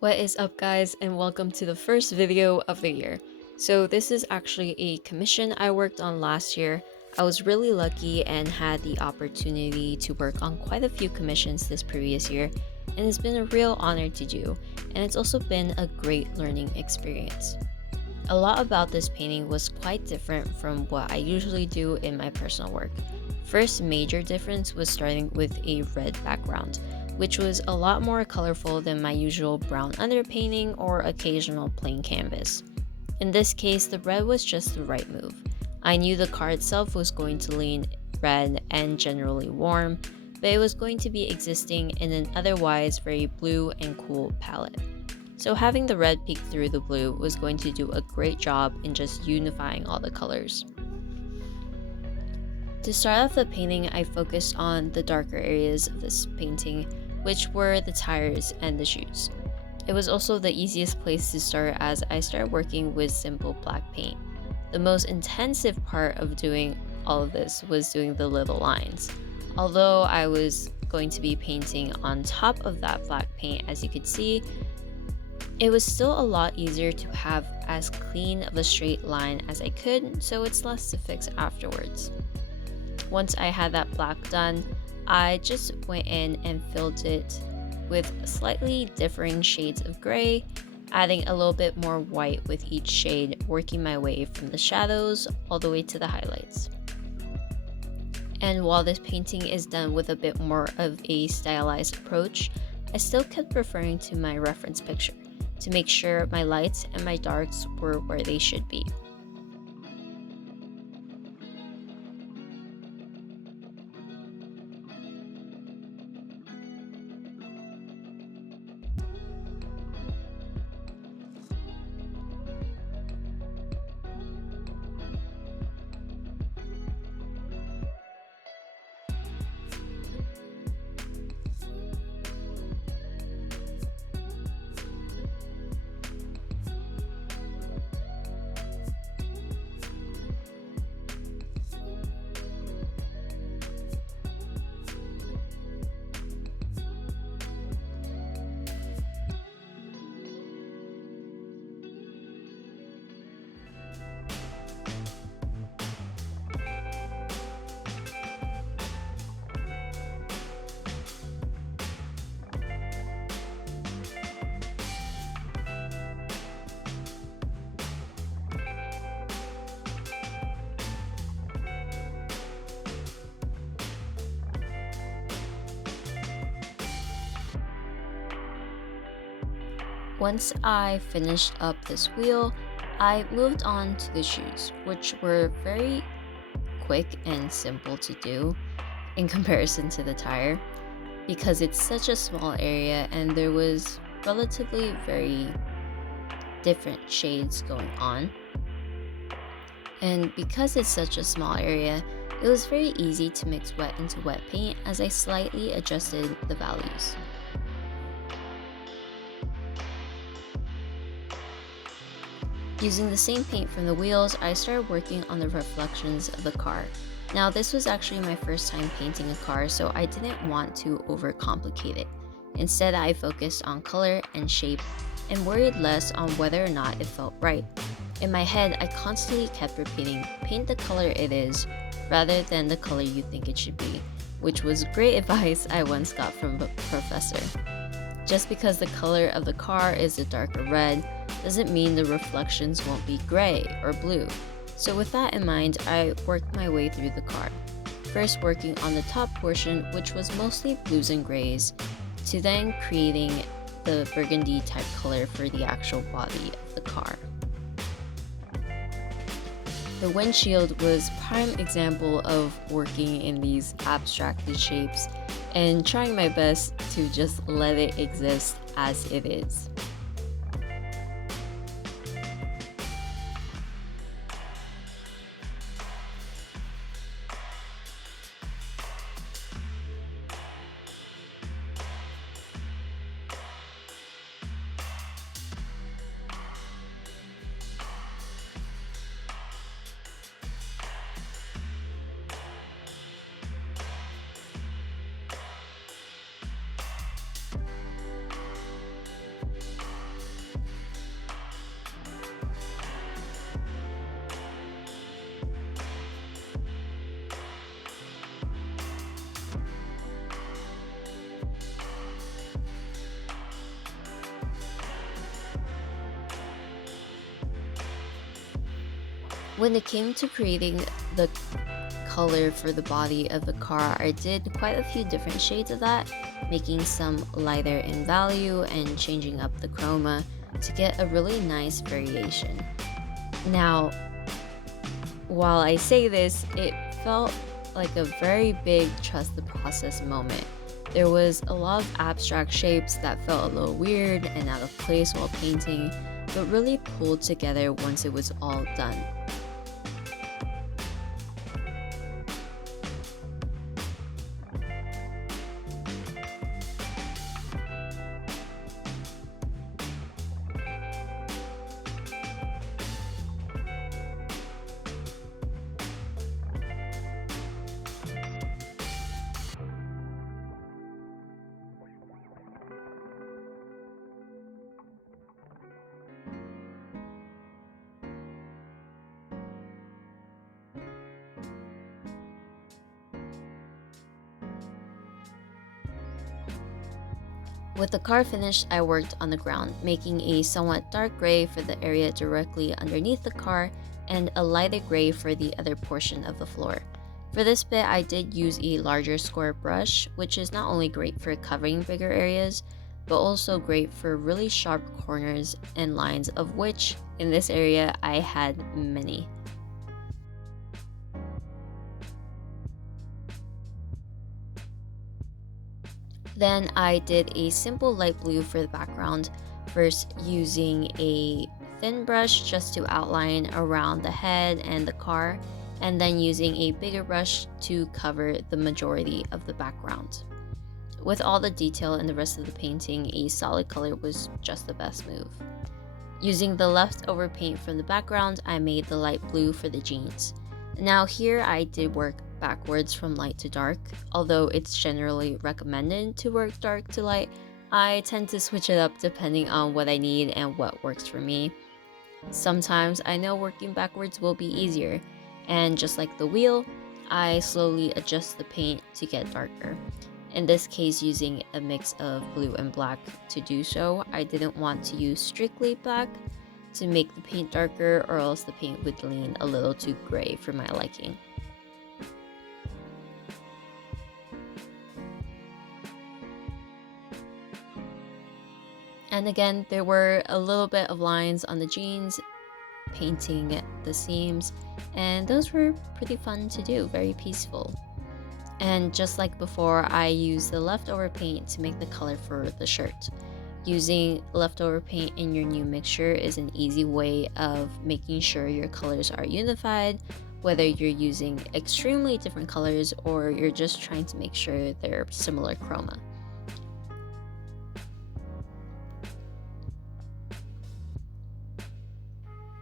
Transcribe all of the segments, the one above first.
What is up, guys, and welcome to the first video of the year. So this is actually a commission I worked on last year. I was really lucky and had the opportunity to work on quite a few commissions this previous year, and it's been a real honor to do, and it's also been a great learning experience. A lot about this painting was quite different from what I usually do in my personal work. First major difference was starting with a red background, which was a lot more colorful than my usual brown underpainting or occasional plain canvas. In this case, the red was just the right move. I knew the car itself was going to lean red and generally warm, but it was going to be existing in an otherwise very blue and cool palette. So having the red peek through the blue was going to do a great job in just unifying all the colors. To start off the painting, I focused on the darker areas of this painting, which were the tires and the shoes. It was also the easiest place to start as I started working with simple black paint. The most intensive part of doing all of this was doing the little lines. Although I was going to be painting on top of that black paint, as you could see, it was still a lot easier to have as clean of a straight line as I could, so it's less to fix afterwards. Once I had that black done, I just went in and filled it with slightly differing shades of gray, adding a little bit more white with each shade, working my way from the shadows all the way to the highlights. And while this painting is done with a bit more of a stylized approach, I still kept referring to my reference picture to make sure my lights and my darks were where they should be. Once I finished up this wheel, I moved on to the shoes, which were very quick and simple to do in comparison to the tire, because it's such a small area and there was relatively very different shades going on. And because it's such a small area, it was very easy to mix wet into wet paint as I slightly adjusted the values. Using the same paint from the wheels, I started working on the reflections of the car. Now, this was actually my first time painting a car, so I didn't want to overcomplicate it. Instead, I focused on color and shape and worried less on whether or not it felt right. In my head, I constantly kept repeating, paint the color it is, rather than the color you think it should be, which was great advice I once got from a professor. Just because the color of the car is a darker red doesn't mean the reflections won't be gray or blue. So with that in mind, I worked my way through the car. First working on the top portion, which was mostly blues and grays, to then creating the burgundy type color for the actual body of the car. The windshield was prime example of working in these abstracted shapes and trying my best to just let it exist as it is. When it came to creating the color for the body of the car, I did quite a few different shades of that, making some lighter in value and changing up the chroma to get a really nice variation. Now, while I say this, it felt like a very big trust the process moment. There was a lot of abstract shapes that felt a little weird and out of place while painting, but really pulled together once it was all done. With the car finished, I worked on the ground, making a somewhat dark gray for the area directly underneath the car and a lighter gray for the other portion of the floor. For this bit, I did use a larger square brush, which is not only great for covering bigger areas, but also great for really sharp corners and lines, of which, in this area, I had many. Then I did a simple light blue for the background, first using a thin brush just to outline around the head and the car, and then using a bigger brush to cover the majority of the background. With all the detail in the rest of the painting, a solid color was just the best move. Using the leftover paint from the background, I made the light blue for the jeans. Now here I did work backwards from light to dark. Although it's generally recommended to work dark to light, I tend to switch it up depending on what I need and what works for me. Sometimes I know working backwards will be easier, and just like the wheel, I slowly adjust the paint to get darker. In this case, using a mix of blue and black to do so. I didn't want to use strictly black to make the paint darker, or else the paint would lean a little too gray for my liking. And again, there were a little bit of lines on the jeans, painting the seams, and those were pretty fun to do, very peaceful. And just like before, I used the leftover paint to make the color for the shirt. Using leftover paint in your new mixture is an easy way of making sure your colors are unified, whether you're using extremely different colors or you're just trying to make sure they're similar chroma.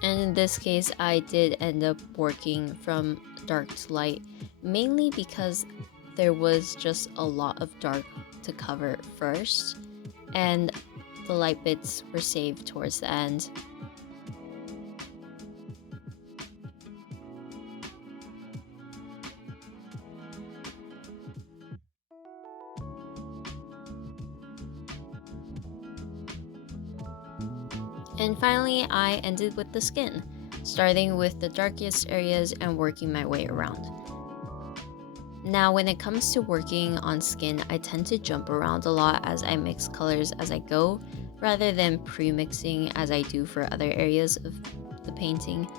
And in this case, I did end up working from dark to light, mainly because there was just a lot of dark to cover first, and the light bits were saved towards the end. And finally, I ended with the skin, starting with the darkest areas and working my way around. Now, when it comes to working on skin, I tend to jump around a lot as I mix colors as I go, rather than pre-mixing as I do for other areas of the painting.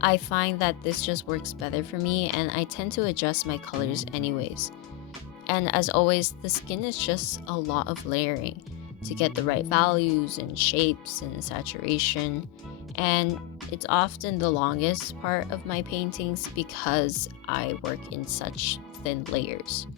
I find that this just works better for me, and I tend to adjust my colors anyways. And as always, the skin is just a lot of layering to get the right values and shapes and saturation. And it's often the longest part of my paintings because I work in such thin layers.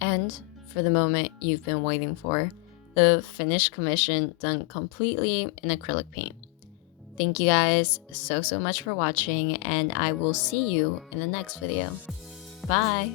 And for the moment you've been waiting for, the finished commission done completely in acrylic paint. Thank you guys so much for watching, and I will see you in the next video. Bye!